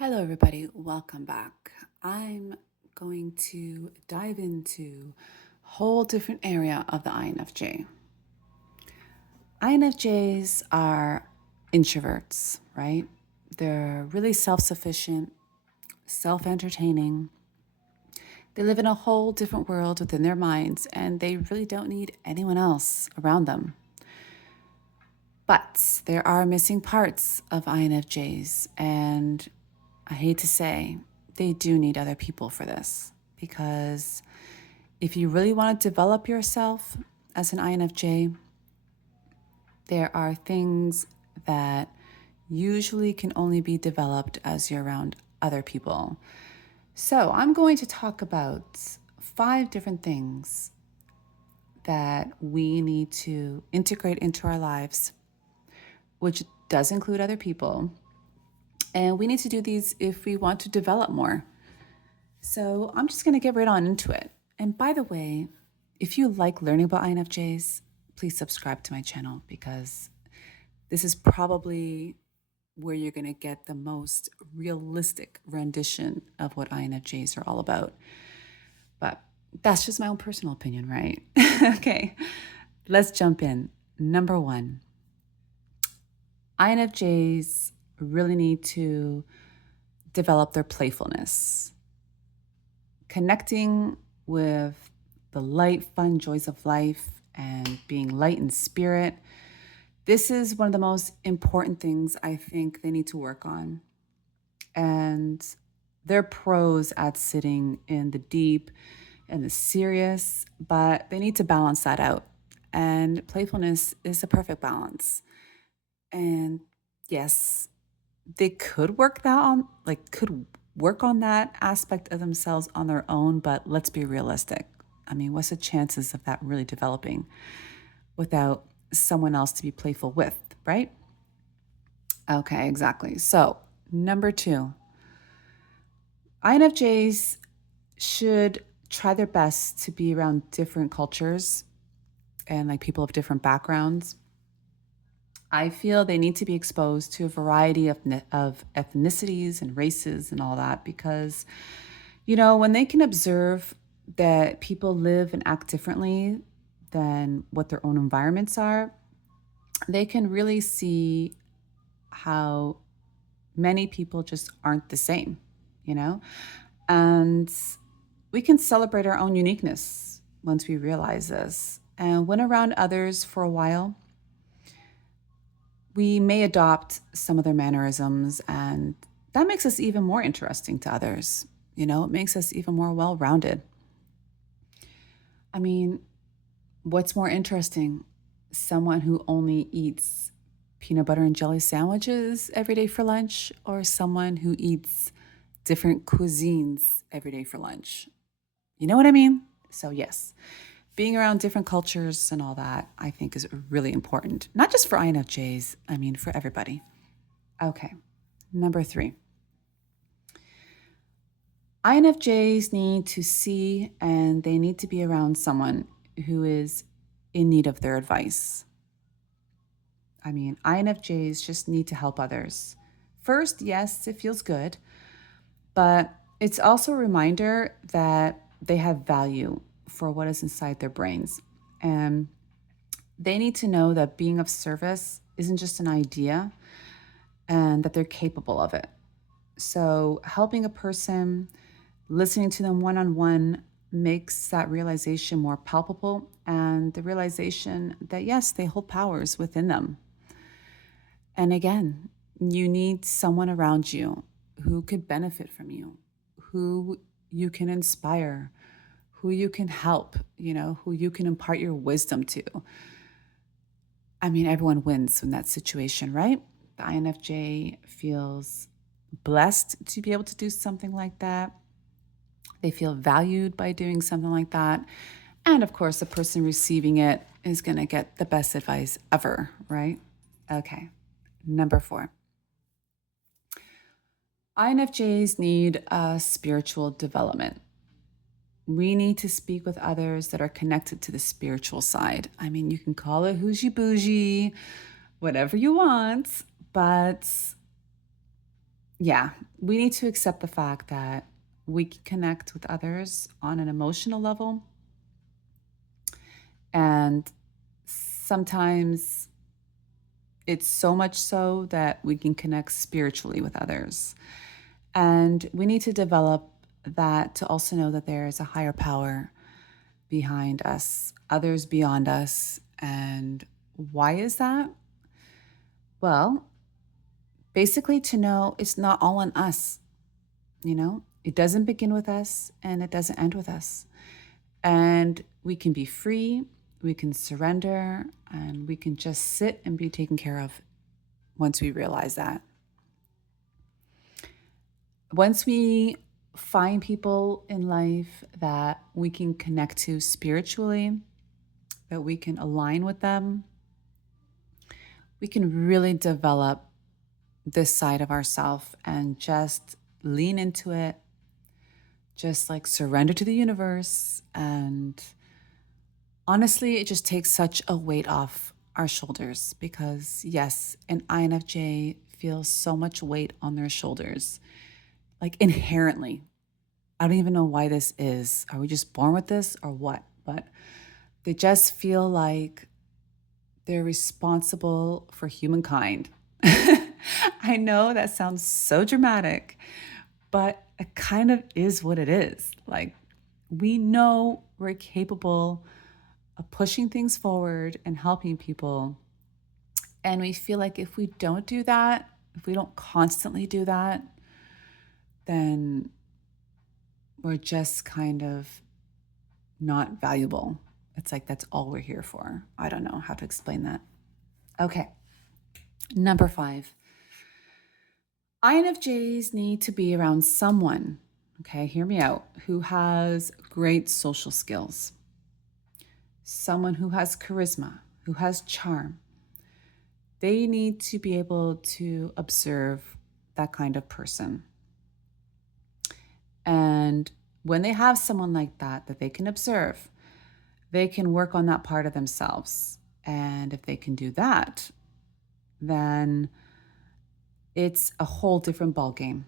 Hello, everybody. Welcome back. I'm going to dive into a whole different area of the INFJ. INFJs are introverts, right? They're really self sufficient, self entertaining. They live in a whole different world within their minds, and they really don't need anyone else around them. But there are missing parts of INFJs, and I hate to say, they do need other people for this because if you really want to develop yourself as an INFJ, there are things that usually can only be developed as you're around other people. So, I'm going to talk about 5 different things that we need to integrate into our lives, which does include other people. And we need to do these if we want to develop more. So I'm just going to get right on into it. And by the way, if you like learning about INFJs, please subscribe to my channel because this is probably where you're going to get the most realistic rendition of what INFJs are all about. But that's just my own personal opinion, right? Okay, let's jump in. Number one, INFJs really need to develop their playfulness. Connecting with the light, fun joys of life and being light in spirit. This is one of the most important things I think they need to work on. And they're pros at sitting in the deep and the serious, but they need to balance that out. And playfulness is the perfect balance. And yes, they could could work on that aspect of themselves on their own, but let's be realistic. I mean, what's the chances of that really developing without someone else to be playful with, right? Okay, exactly. So, number two, INFJs should try their best to be around different cultures and like people of different backgrounds. I feel they need to be exposed to a variety of ethnicities and races and all that because, when they can observe that people live and act differently than what their own environments are, they can really see how many people just aren't the same, you know? And we can celebrate our own uniqueness once we realize this. And when around others for a while, we may adopt some of their mannerisms, and that makes us even more interesting to others. It makes us even more well rounded. I mean, what's more interesting? Someone who only eats peanut butter and jelly sandwiches every day for lunch, or someone who eats different cuisines every day for lunch? You know what I mean? So, yes, being around different cultures and all that, I think is really important, not just for INFJs, I mean, for everybody. Okay, number three. INFJs need to see and they need to be around someone who is in need of their advice. I mean, INFJs just need to help others. First, yes, it feels good, but it's also a reminder that they have value for what is inside their brains. And they need to know that being of service isn't just an idea and that they're capable of it. So, helping a person, listening to them one on one makes that realization more palpable and the realization that, yes, they hold powers within them. And again, you need someone around you who could benefit from you, who you can inspire, who you can help, who you can impart your wisdom to. I mean, everyone wins in that situation, right? The INFJ feels blessed to be able to do something like that. They feel valued by doing something like that. And of course, the person receiving it is going to get the best advice ever, right? Okay, number four. INFJs need a spiritual development. We need to speak with others that are connected to the spiritual side. I mean, you can call it hougie bougie, whatever you want, but Yeah, we need to accept the fact that we can connect with others on an emotional level. And sometimes it's so much so that we can connect spiritually with others. And we need to develop that to also know that there is a higher power behind us, others beyond us. And why is that? Well, basically, to know it's not all on us, it doesn't begin with us and it doesn't end with us. And we can be free, we can surrender, and we can just sit and be taken care of once we realize that. Once we find people in life that we can connect to spiritually, that we can align with them, we can really develop this side of ourselves and just lean into it, just like surrender to the universe. And honestly, it just takes such a weight off our shoulders because, yes, an INFJ feels so much weight on their shoulders, like inherently. I don't even know why this is. Are we just born with this or what? But they just feel like they're responsible for humankind. I know that sounds so dramatic, but it kind of is what it is. Like, we know we're capable of pushing things forward and helping people. And we feel like if we don't do that, if we don't constantly do that, then we're just kind of not valuable. It's like that's all we're here for. I don't know how to explain that. Okay. Number 5. INFJs need to be around someone, okay, hear me out, who has great social skills, someone who has charisma, who has charm. They need to be able to observe that kind of person. And when they have someone like that they can observe, they can work on that part of themselves. And if they can do that, then it's a whole different ballgame.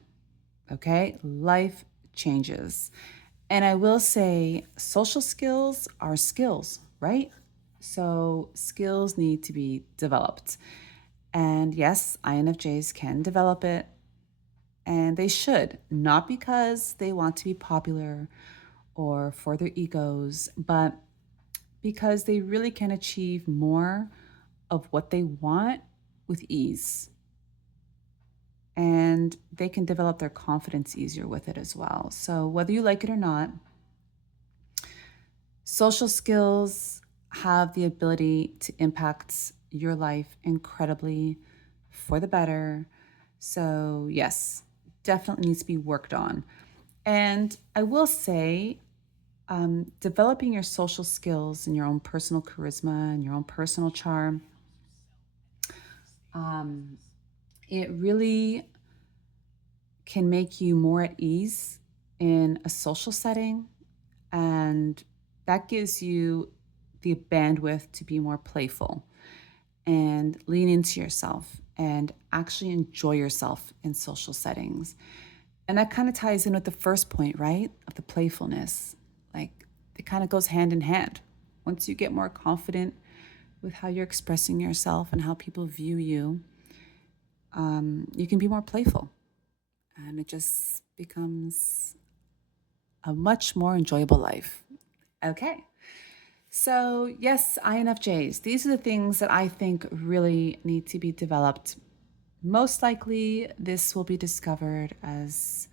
Okay? Life changes. And I will say social skills are skills, right? So skills need to be developed. And yes, INFJs can develop it, and they should, not because they want to be popular or for their egos, but because they really can achieve more of what they want with ease. And they can develop their confidence easier with it as well. So, whether you like it or not, social skills have the ability to impact your life incredibly for the better. So, yes, definitely needs to be worked on. And I will say, developing your social skills and your own personal charisma and your own personal charm, um, it really can make you more at ease in a social setting. And that gives you the bandwidth to be more playful and lean into yourself and actually enjoy yourself in social settings. And that kind of ties in with the first point, right? Of the playfulness. Like it kind of goes hand in hand. Once you get more confident with how you're expressing yourself and how people view you, you can be more playful. And it just becomes a much more enjoyable life. Okay. So, yes, INFJs, these are the things that I think really need to be developed. Most likely, this will be discovered as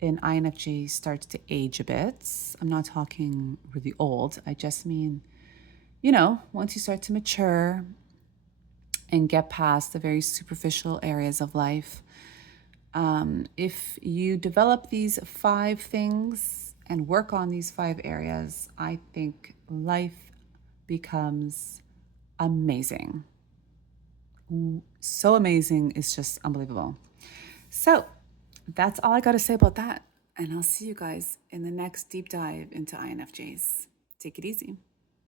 an INFJ starts to age a bit. I'm not talking really old. I just mean, once you start to mature and get past the very superficial areas of life, if you develop these 5 things and work on these 5 areas, I think life becomes amazing. So amazing, it's just unbelievable. So that's all I got to say about that. And I'll see you guys in the next deep dive into INFJs. Take it easy.